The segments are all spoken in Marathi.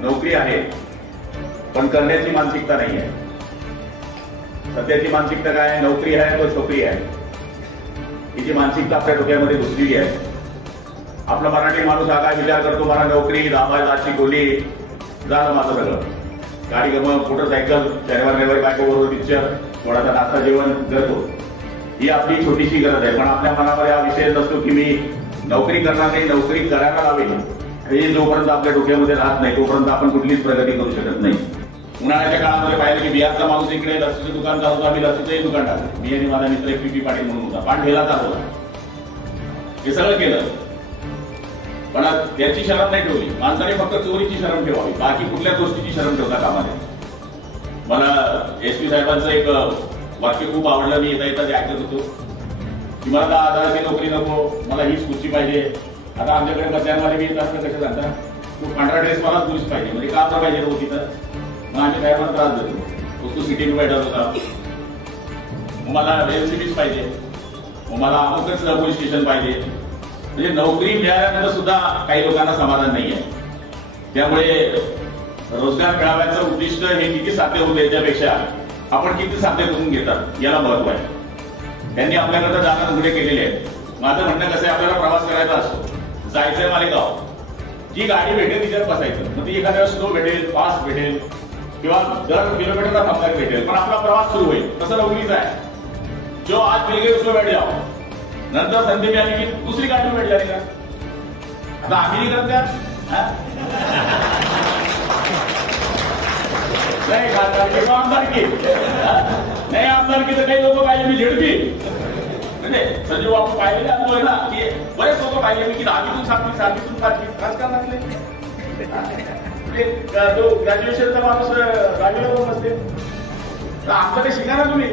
नोकरी आहे पण करण्याची मानसिकता नाही आहे. सध्याची मानसिकता काय आहे? नोकरी आहे तो छोकरी आहे, ही जी मानसिकता आपल्या डोक्यामध्ये घुसलेली आहे. आपला मराठी माणूस हा काय विचार करतो, मला नोकरी, 10,000ची गोली, झालं माझं सगळं. गाडी गमन, मोटरसायकल, शनिवार रविवारी बायकोबरोबर पिक्चर, थोडासा नाश्ता जेवण करतो. ही आपली छोटीशी गरज आहे. पण आपल्या मनामध्ये हा विषय नसतो की मी नोकरी करणार नाही, नोकरी करायला लावेल. हे जोपर्यंत आपल्या डोक्यामध्ये राहत नाही तोपर्यंत आपण कुठलीच प्रगती करू शकत नाही. उन्हाळ्याच्या काळामध्ये पाहिलं की बिहारचा माणूस इकडे लसीचं दुकान चालवतो, आम्ही लसीचंही दुकान टाकलं. मी आणि माझा मित्र पीपी पाटील म्हणून होता, पाठ ठेला चालवला, हे सगळं केलं. पण त्याची शरम नाही ठेवली. माणसाने फक्त चोरीची शरम ठेवावी, बाकी कुठल्या गोष्टीची शरम ठेवता कामा नये. मला एसपी साहेबांचं एक वाक्य खूप आवडलं. मी येता येता ते ऐकत होतो की मला 10,000ची नोकरी नको, मला हीच खुर्ची पाहिजे. आता आमच्याकडे कल्याणमध्ये मी येत असतं कसं सांगता, तू पांढरा ड्रेस मला तुझीच पाहिजे, म्हणजे काम तर पाहिजे होती. तर मग आम्ही साहेबांना त्रास देतो, तू सिटीत बैठत होता, मला एलसीबीच पाहिजे, मला अमुकच पोलीस स्टेशन पाहिजे. म्हणजे नोकरी मिळाल्यानंतर सुद्धा काही लोकांना समाधान नाही आहे. त्यामुळे रोजगार मिळाव्याचं उद्दिष्ट हे किती साध्य होते याच्यापेक्षा आपण किती साध्य करून घेतात याला महत्व आहे. त्यांनी आपल्याकडे जाणं पुढे केलेले आहे. माझं म्हणणं कसं आहे, आपल्याला प्रवास करायचा असतो, जायचंय मालेगाव, जी गाडी भेटेल तिच्यात बसायचं. मग ती एखाद्या स्लो भेटेल, फास्ट भेटेल किंवा दर किलोमीटरला थांबणारी भेटेल, पण आपला प्रवास सुरू होईल. तसं नोकरीचा आहे, जो आज मिल गए उसको बैठ जाओ, नंतर संधी मिळाली की दुसरी गाडी भेट झाली का. आता आम्ही नाही करत का? नाही आमदारकी नाही, आमदारकी तर काही लोक पाहिजे मी झेडपी, म्हणजे संजीव बापू पाहिलेले अनुभव ना की बरेच लोक पाहिले की 10वीतून 7वीतून राजकारणातले तो ग्रॅज्युएशनचा माणूस राजूला कोण नसते. तर आमचं ते शिका ना तुम्ही.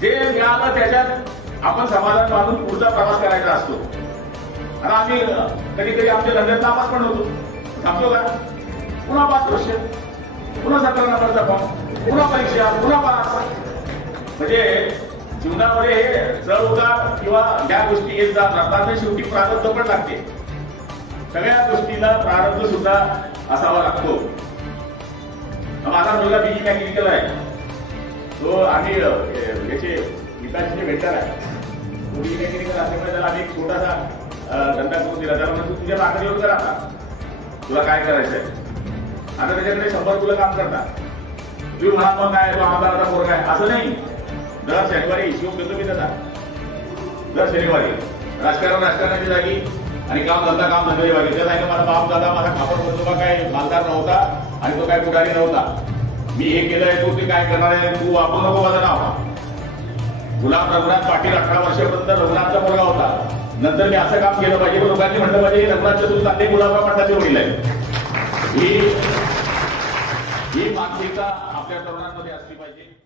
जे मिळालं त्याच्यात आपण समाधान मानून पुढचा प्रवास करायचा असतो. आणि आम्ही कधी कधी आमच्या धंद्यात नापास पण होतो, थांबतो का? पुन्हा 5 वर्ष, पुन्हा 17 नंबरचा फॉर्म, पुन्हा परीक्षा, पुन्हा पास. म्हणजे जीवनामध्ये हे चढ उतार किंवा ज्या गोष्टी येत जात राहतात शेवटी प्रारब्ध पण लागते. सगळ्या गोष्टीला प्रारब्ध सुद्धा असावा लागतो. माझा मुलगा बीई मेकॅनिकल आहे, तो आम्ही याचे विकासचे भेटणार आहे. तो बीई मेकॅनिकल असल्यामुळे त्याला आम्ही एक छोटासा धंदा करून दिला. त्याला म्हणजे तू तुझ्या मागणीवर कर, आता तुला काय करायचंय. आता त्याच्याकडे 100 तुला काम करतात. तुम्ही म्हणा मग काय तो आमदाराचा पोरगा आहे असं नाही. दर शनिवारी हिशोब देतो मी त्याचा. दर शनिवारी राजकारणाच्या जागी आणि काम धंद्याच्या जागी. त्या जागी मला बाप दादा माझा खापर बंधुबा काय मालदार नव्हता आणि तो काय पुढारी नव्हता. मी हे केलंय, तू ते काय करणार आहे, तू वापरू नको माझं नाव. गुलाब रघुनाथ पाटील 18 वर्षापर्यंत रघुनाथचा मुलगा होता. नंतर मी असं काम केलं पाहिजे, लोकांनी म्हटलं पाहिजे रघुनाथच्या तू चांगले गुलाबराव पाटलाचे वडील आहे. ही मानसिकता आपल्या तरुणांमध्ये असली पाहिजे.